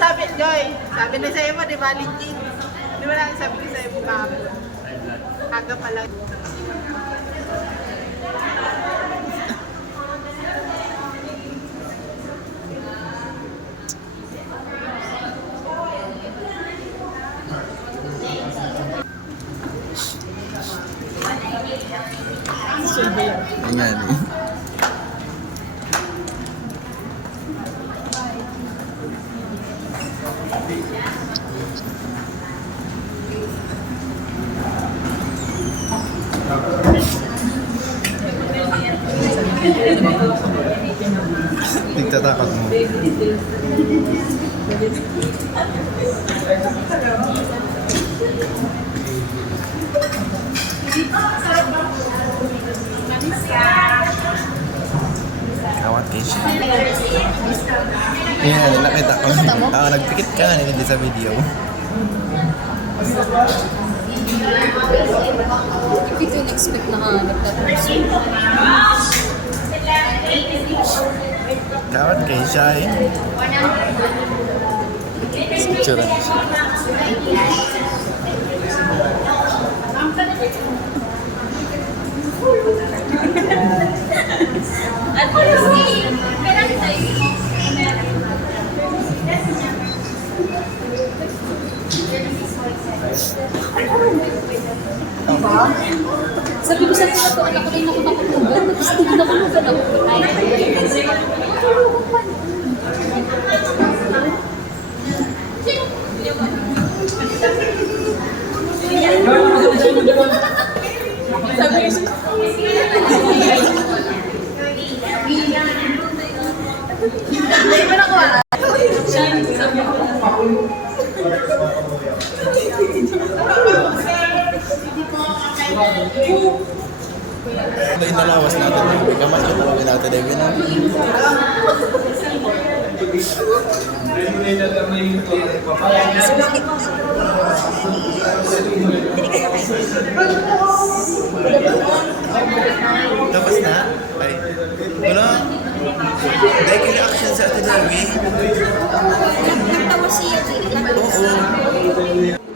Sabi, Joy, sabi na sa'yo mo, di ba, Linky? Di ba lang sabi ko sa'yo mo kahapon? Aga pa lang. Ayan. Nagtatakot mo. Kawat kayo siya. Yan, nakita ko. Nagpikit ka, hindi sa video. Hindi ko in-expect na nagtapos. Kawat kayo siya eh. Sitsura niya siya. Sabi ko sa to, anak ko rin ako nakulugan. Tapos hindi nakulugan ako. Ito inalawas natin. Kamas ko talaga natin. David na. Tapos na? Ay. Wala. Dahil reaction sa atin, David. Nagtawa siya. Oo.